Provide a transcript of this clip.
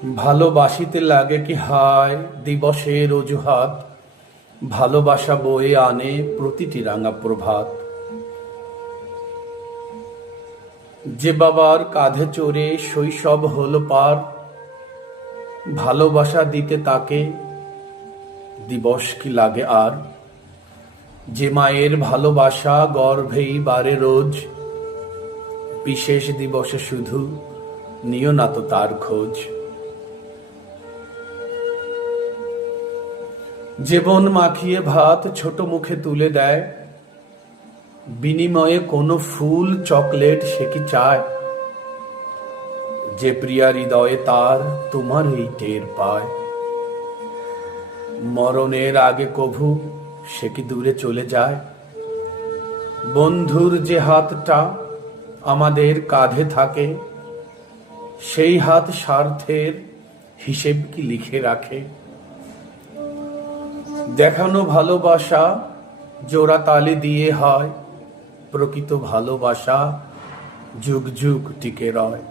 ভালোবাসিতে লাগে কি হায় দিবসের অজুহাত, ভালোবাসা বয়ে আনে প্রতিটি রাঙা প্রভাত। যে বাবার কাঁধে চড়ে শৈশব হলো পার, ভালোবাসা দিতে তাকে দিবস কি লাগে আর। যে মায়ের ভালোবাসা গর্ভেই বাড়ে রোজ, বিশেষ দিবসে শুধু নিও না তো তার খোঁজ। জীবন মাখিয়ে ভাত ছোট মুখে তুলে দেয়, বিনিময়ে কোনো ফুল চকলেট সে কি চায়। যে প্রিয়া হৃদয়ে তার তোমার এই টের পায়, মরণের আগে কভু সে কি দূরে চলে যায়। বন্ধুর যে হাতটা আমাদের কাঁধে থাকে, সেই হাত স্বার্থের হিসেব কি লিখে রাখে। দেখানো ভালোবাসা জোড়া তালি দিয়ে হয়, প্রকৃত ভালোবাসা যুগ যুগ টিকে রয়।